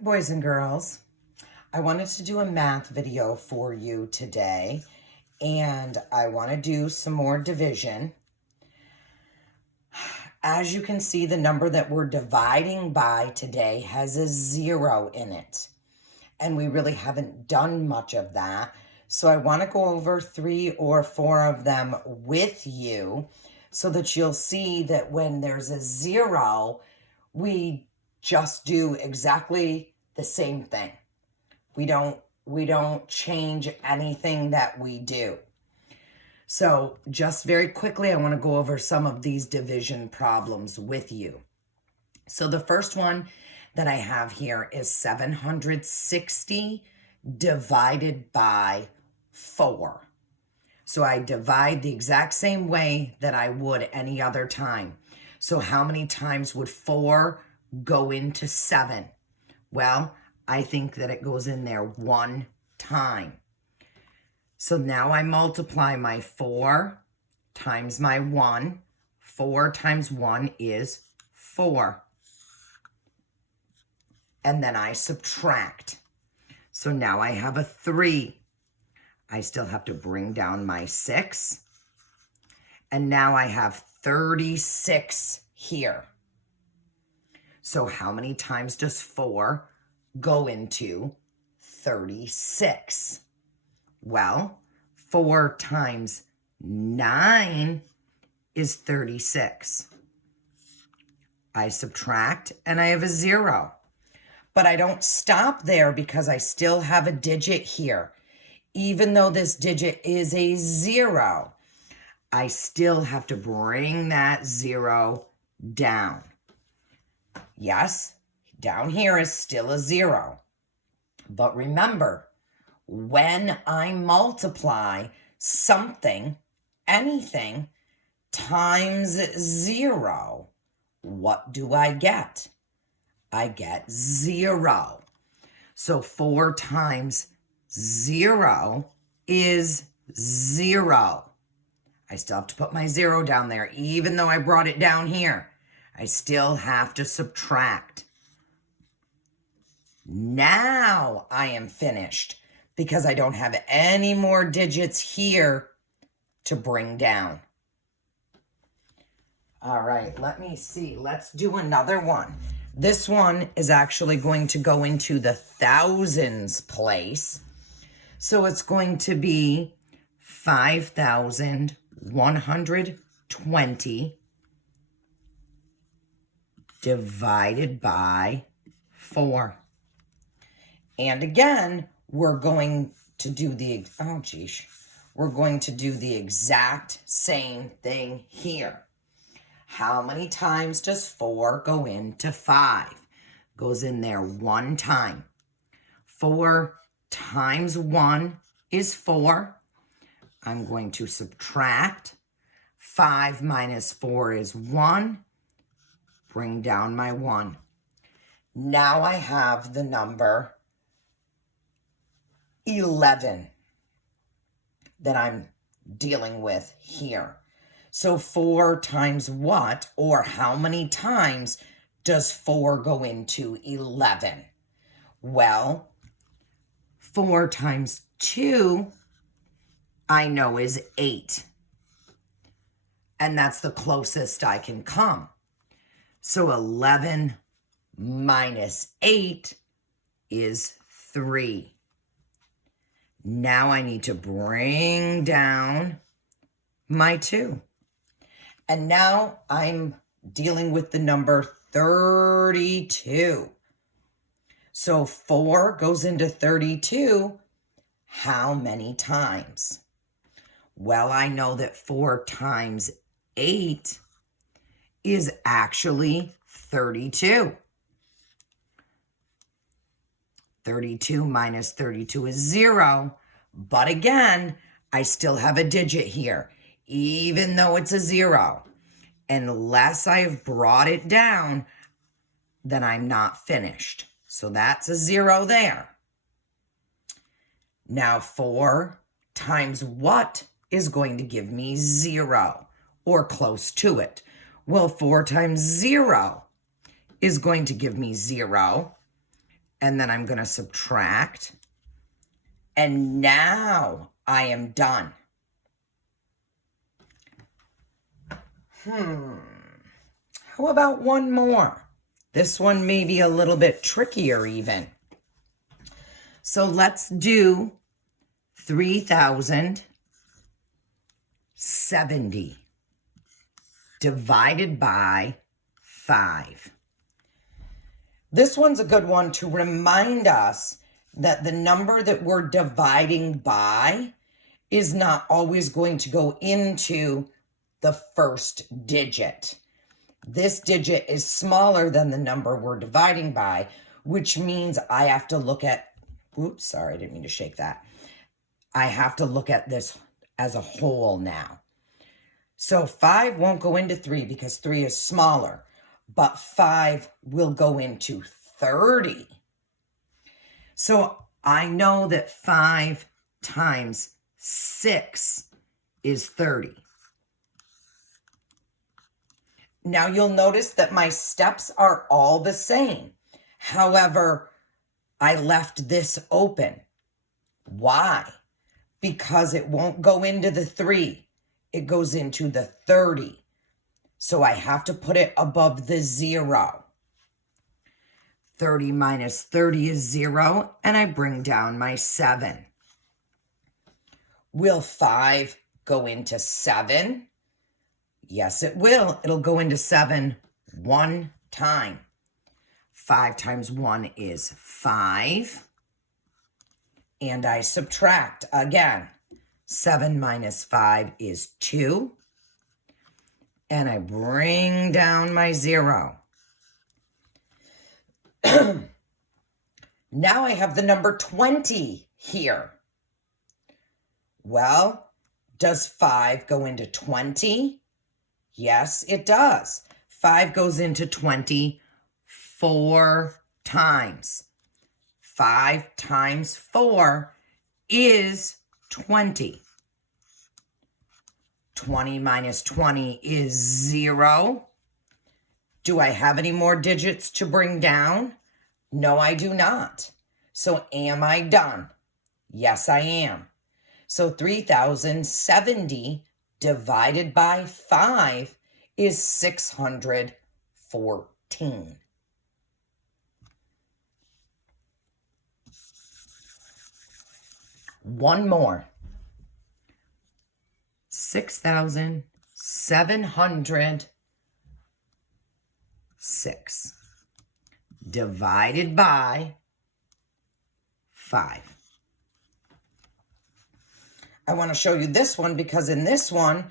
Boys and girls, I wanted to do a math video for you today, and I want to do some more division. As you can see, the number that we're dividing by today has a 0 in it, and we really haven't done much of that. So I want to go over 3 or 4 of them with you so that you'll see that when there's a 0, we just do exactly the same thing. We don't change anything that we do. So just very quickly, I want to go over some of these division problems with you. So the first one that I have here is 760 divided by 4. So I divide the exact same way that I would any other time. So how many times would 4 go into 7? Well, I think that it goes in there 1 time. So now I multiply my 4 times my 1. 4 times 1 is 4. And then I subtract. So now I have a 3. I still have to bring down my 6. And now I have 36 here. So how many times does 4 go into 36? Well, 4 times 9 is 36. I subtract and I have a 0. But I don't stop there because I still have a digit here. Even though this digit is a 0, I still have to bring that 0 down. Yes, down here is still a 0. But remember, when I multiply something, anything, times 0, what do I get? I get 0. So 4 times 0 is 0. I still have to put my 0 down there. Even though I brought it down here, I still have to subtract. Now I am finished because I don't have any more digits here to bring down. All right, let me see. Let's do another one. This one is actually going to go into the thousands place. So it's going to be 5,120 divided by 4. And again, we're going to do the, we're going to do the exact same thing here. How many times does 4 go into 5? Goes in there 1 time. 4 times 1 is 4. I'm going to subtract. 5 minus 4 is 1. Bring down my 1. Now I have the number 11 that I'm dealing with here. So 4 times what, or how many times does 4 go into 11? Well, 4 times 2, I know is 8. And that's the closest I can come. So 11 minus 8 is 3. Now I need to bring down my 2. And now I'm dealing with the number 32. So 4 goes into 32 how many times? Well, I know that 4 times 8 is actually 32. 32 minus 32 is 0. But again, I still have a digit here, even though it's a 0. Unless I've brought it down, then I'm not finished. So that's a 0 there. Now 4 times what is going to give me 0 or close to it? Well, 4 times 0 is going to give me 0. And then I'm going to subtract. And now I am done. How about one more? This one may be a little bit trickier even. So let's do 3,070 divided by 5. This one's a good one to remind us that the number that we're dividing by is not always going to go into the first digit. This digit is smaller than the number we're dividing by, which means I have to look at, oops, sorry, I didn't mean to shake that. I have to look at this as a whole now. So 5 won't go into 3 because 3 is smaller, but 5 will go into 30. So I know that 5 times 6 is 30. Now you'll notice that my steps are all the same. However, I left this open. Why? Because it won't go into the 3. It goes into the 30. So I have to put it above the 0. 30 minus 30 is 0, and I bring down my 7. Will 5 go into 7? Yes, it will. It'll go into 7 one time. 5 times 1 is 5. And I subtract again. 7 minus 5 is 2. And I bring down my 0. Now I have the number 20 here. Well, does 5 go into 20? Yes, it does. 5 goes into 20 4 times. 5 times 4 is 20. 20 minus 20 is 0. Do I have any more digits to bring down? No, I do not. So am I done? Yes, I am. So 3,070 divided by 5 is 614. One more. 6,706 divided by 5. I want to show you this one because in this one,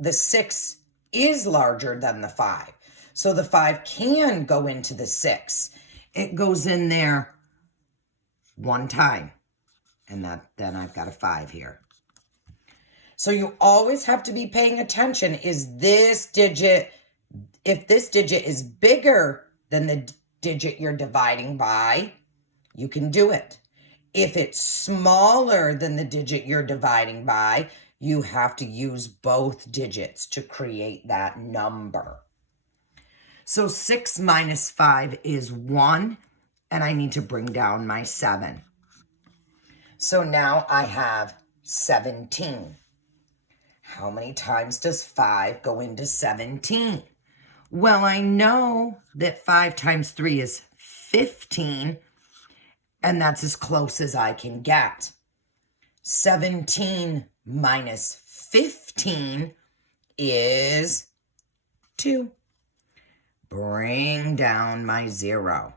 the 6 is larger than the 5. So the 5 can go into the 6. It goes in there one time. And then I've got a 5 here. So you always have to be paying attention. Is this digit, if this digit is bigger than the digit you're dividing by, you can do it. If it's smaller than the digit you're dividing by, you have to use both digits to create that number. So 6 minus 5 is 1, and I need to bring down my 7. So now I have 17. How many times does 5 go into 17? Well, I know that 5 times 3 is 15, and that's as close as I can get. 17 minus 15 is 2. Bring down my 0.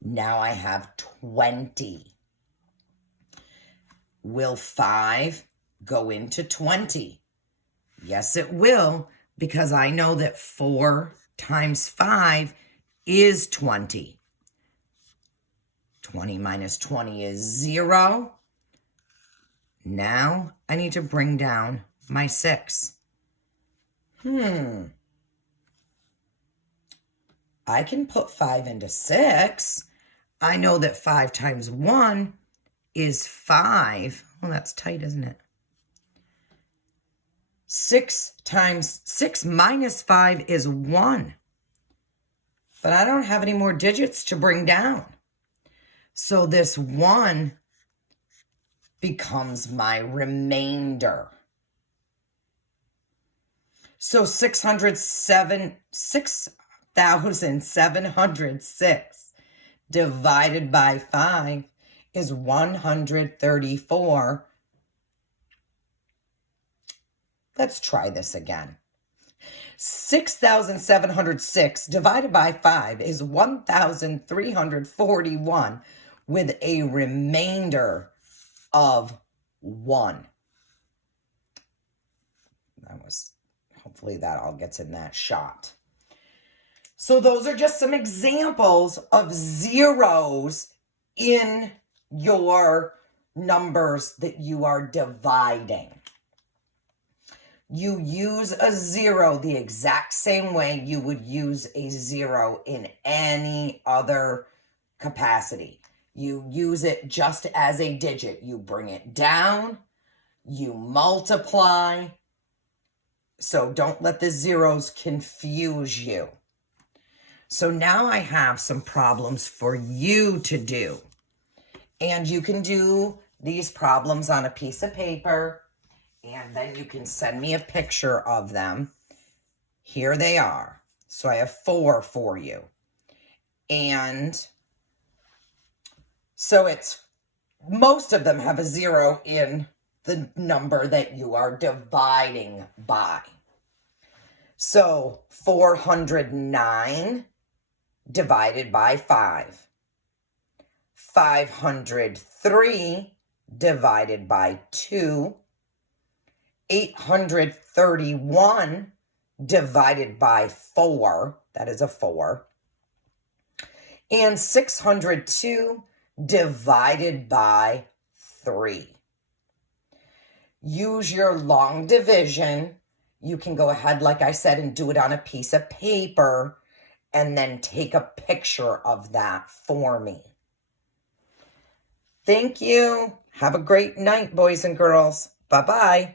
Now I have 20. Will 5 go into 20? Yes, it will, because I know that 4 times 5 is 20. 20 minus 20 is 0. Now I need to bring down my 6. I can put 5 into 6. I know that 5 times 1 is 5. Well, that's tight, isn't it? 6 minus 5 is 1. But I don't have any more digits to bring down. So this 1 becomes my remainder. So 6,706 divided by 5 is 134. Let's try this again. 6,706 divided by 5 is 1,341 with a remainder of 1. Hopefully that all gets in that shot. So those are just some examples of zeros in your numbers that you are dividing. You use a 0 the exact same way you would use a 0 in any other capacity. You use it just as a digit. You bring it down, you multiply. So don't let the zeros confuse you. So now I have some problems for you to do. And you can do these problems on a piece of paper, and then you can send me a picture of them. Here they are. So I have 4 for you. And so most of them have a 0 in the number that you are dividing by. So 409 divided by 5. 503 divided by 2. 831 divided by 4. That is a 4. And 602 divided by 3. Use your long division. You can go ahead, like I said, and do it on a piece of paper and then take a picture of that for me. Thank you. Have a great night, boys and girls. Bye-bye.